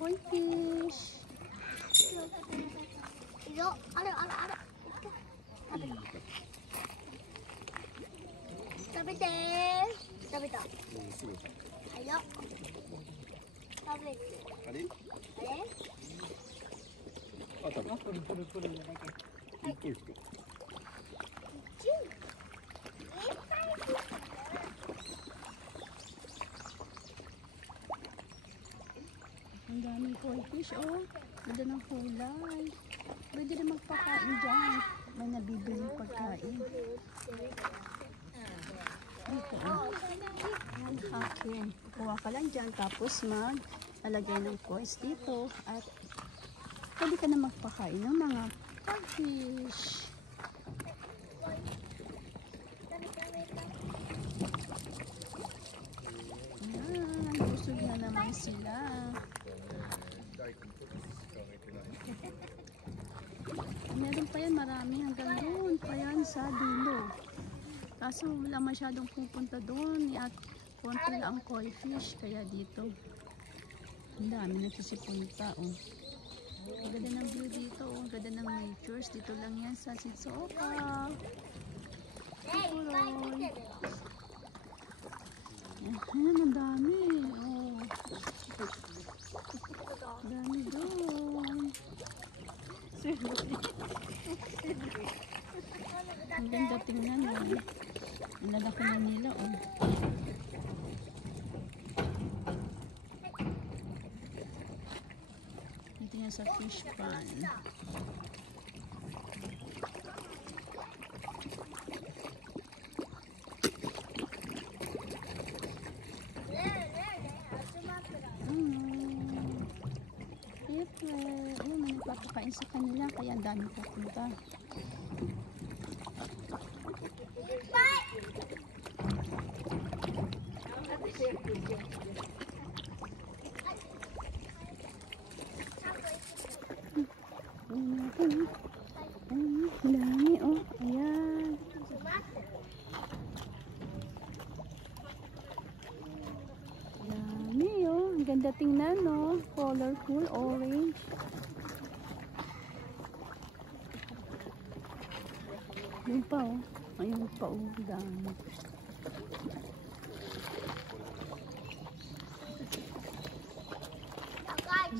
koi fish. Sabi deh. Sabi tak. Ayo. Sabi. Alin? Alin? Oh, tabi. Puro-puro lagi. Ito. Ang daming koi fish, oh. Ganda ng kulay. Pwede na magpakain dyan. May nabibili pagkain. Ito, oh. Ang akin. Kuha ka lang dyan, tapos lalagay ng kois dito. At pwede ka na magpakain ng mga koi fish. Ayan, busog na naman sila. Meron pa yan, marami hanggang doon pa yan sa dulo. Kaso wala masyadong pupunta doon at konti lang ang koi fish, kaya dito ang dami nagsisipunta. Oh. Ang ganda ng view dito, oh. Ang ganda ng natures. Dito lang yan sa Shizuoka. Tuloy. Ayan, ang dami. Oh. Ang dami doon. Ang ganda tingnan, oh. Ang lalaki na nila, oh. Ito yan sa fish pan. Ayun, may nagpapakain sa kanila, kaya ang dami pupunta. Ang dami, oh. Ayan. Dami, oh. Ang ganda tingnan, no? Colorful, orange. Ayun pa, oh. Ayun pa, oh. Dami.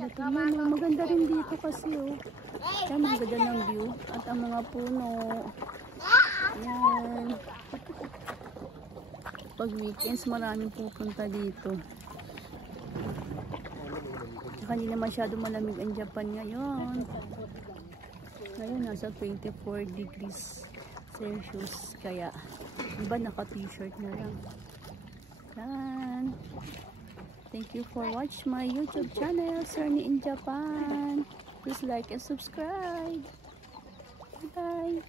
Tingnan, oh. Maganda rin dito kasi, oh. Yan, ang ganda ng view. At ang mga puno. Yan. Pag weekends, maraming pupunta dito. Hindi na masyado malamig ang Japan ngayon. Ngayon, nasa 24 degrees Celsius. Kaya, iba naka-t-shirt na lang. Yan. Thank you for watching my YouTube channel, Sernie in Japan. Please like and subscribe. Bye.